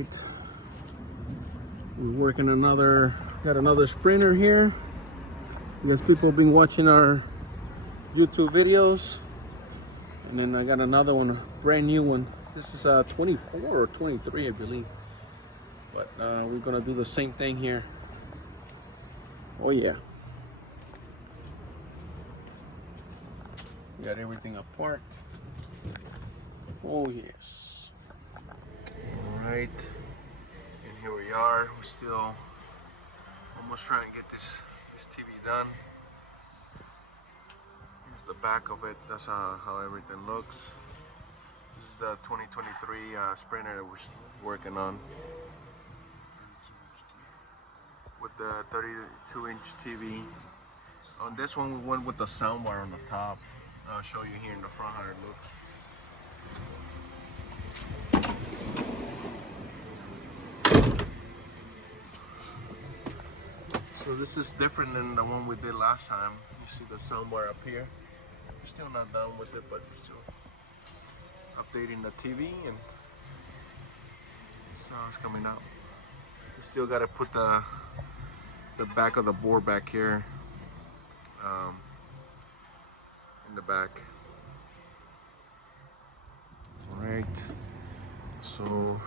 right, we're working got another Sprinter here because people have been watching our YouTube videos. And then I got another one, a brand new one. This is 24 or 23, I believe. But we're gonna do the same thing here. Oh yeah. We got everything apart. Oh yes. All right. And here we are. We're still almost trying to get this TV done. Here's the back of it. That's how everything looks. This is the 2023 Sprinter that we're working on with the 32-inch TV. On this one, we went with the soundbar on the top. I'll show you here in the front how it looks. So this is different than the one we did last time. You see the soundbar up here. We're still not done with it, but we're still updating the TV, and this is how it's coming out. We still got to put the back of the board back here in the back. All right, so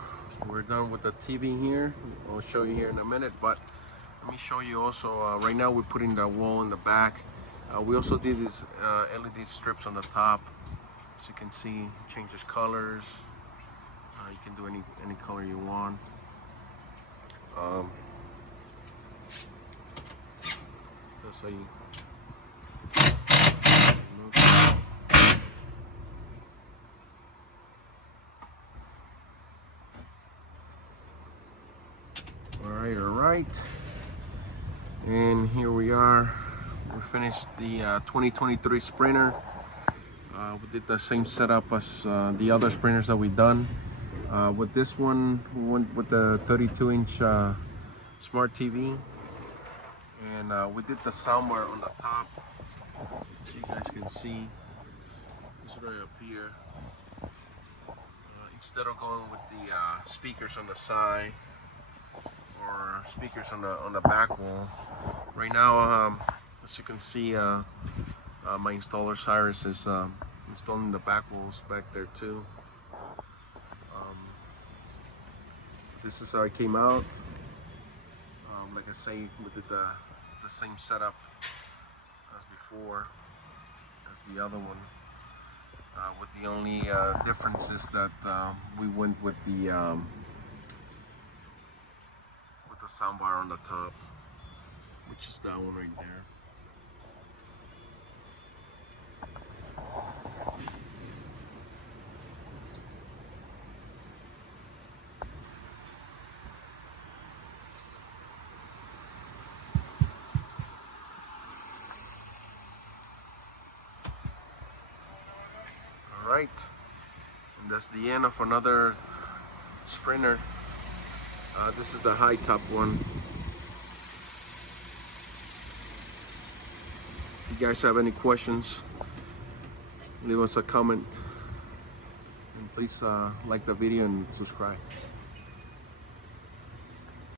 we're done with the TV here. I'll show you here in a minute, but let me show you also, right now we're putting the wall in the back. We also did these LED strips on the top, so you can see it changes colors. You can do any color you want. That's how you look. All right. And here we are. We finished the 2023 Sprinter. We did the same setup as the other Sprinters that we've done. With this one, we went with the 32-inch smart TV. And we did the soundbar on the top, so you guys can see. It's right up here. Instead of going with the speakers on the side or speakers on the back wall, right now, as you can see, my installer Cyrus is installing the back walls back there too. This is how it came out. Like I say, we did the same setup as before as the other one, with the only difference is that we went with the soundbar on the top, which is that one right there. All right, and that's the end of another Sprinter. This is the high top one. If you guys have any questions, leave us a comment, and please like the video and subscribe.